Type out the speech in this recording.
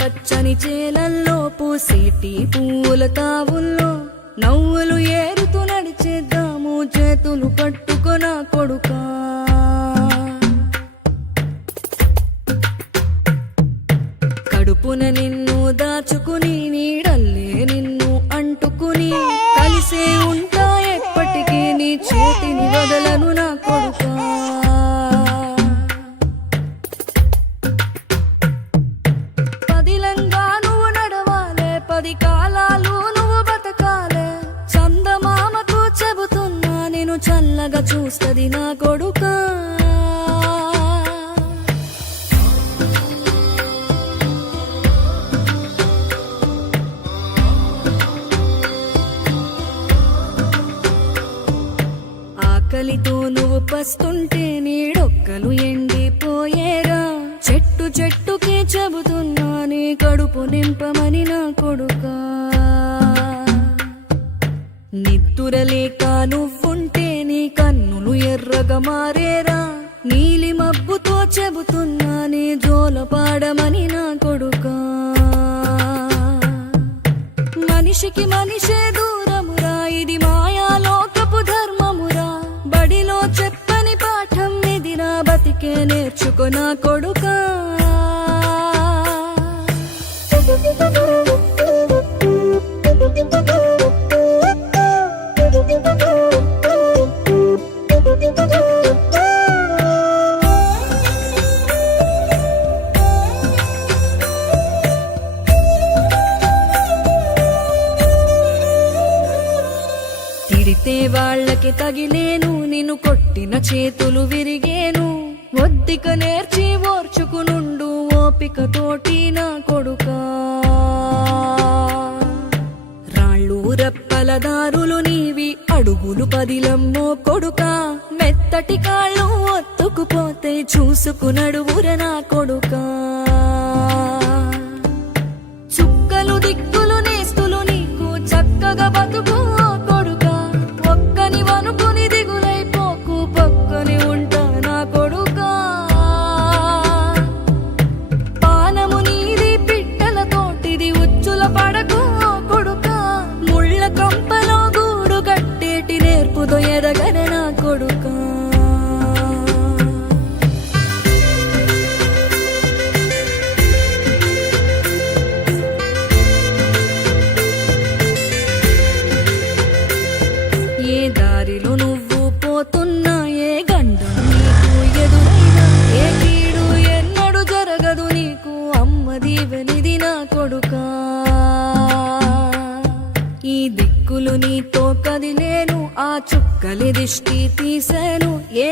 పచ్చని చేలల్లో పూసేటి పూల తావుల్లో నవ్వులు ఏరుతూ నడిచేద్దాము చేతులు పట్టుకొన కొడుకా. కడుపున నిన్ను దాచుకుని నీడల్లే నిన్ను అంటుకుని కలిసే ఉంటా ఎప్పటికీ నీ చేతిని వదలను నా కొడుకా. పదిలంగా నువ్వు నడవాలే, 10 కాలాలు నువ్వు బతకాలే. చందమామకు చెబుతున్నా నేను చల్లగా చూస్తది నా కొడుకా. ఆకలితో నువ్వు పస్తుంటే నీడొక్కలు ఎండిపోయేరా. చెట్టు చెట్టుకే చెబుతున్నా నీ కడుపు నింపమని నా కొడుకా. నిద్దురలేక నువ్వుంటే నీ కన్నులు ఎర్రగా మారేరా. నీలి మబ్బుతో చెబుతున్నా నీ జోల పాడమని నా కొడుకా. మనిషికి మనిషే దూరమురా, ఇది మాయాలోకపు ధర్మమురా. బడిలో చెప్పని పాఠం ఇదిరా, బతికే నేర్చుకో నా కొడుకా. తిడితే వాళ్ళకి తగిలేను, నిన్ను కొట్టిన చేతులు విరిగేను. ఒద్దిక నేర్చి ఓర్చుకునుండు ఓపిక తోటి నా కొడుకా. రాళ్ళు రప్పల దారులు నీవి, అడుగులు 10 లమ్మో కొడుకా. మెత్తటి కాళ్ళు ఒత్తుకుపోతే చూసుకునడువుర నా కొడుకా. చుక్కలు దిక్కులు నేస్తులు నీకు చక్కగా బతుకు కొడుకా. ఒక్కని వనుకుని దిగులైపోకు, పక్కని ఉంటా నా కొడుకా. పానము నీది పిట్టల తోటిది, ఉచ్చుల పడకు కొడుకా. ముళ్ళ కంపలో గూడు కట్టేటి నేర్పుతో ఎదగన నా కొడుకా. ఏ దారిలో నువ్వు పోతున్నా, ఏ గండం నీకు ఎదురైనా, ఏ కీడు ఎన్నడు జరగదు నీకు అమ్మ దీవెనిది నా కొడుకా. ఈ దిక్కులు నీతో కదిలేను, ఆ చుక్కలి దిష్టి తీసేను. ఏ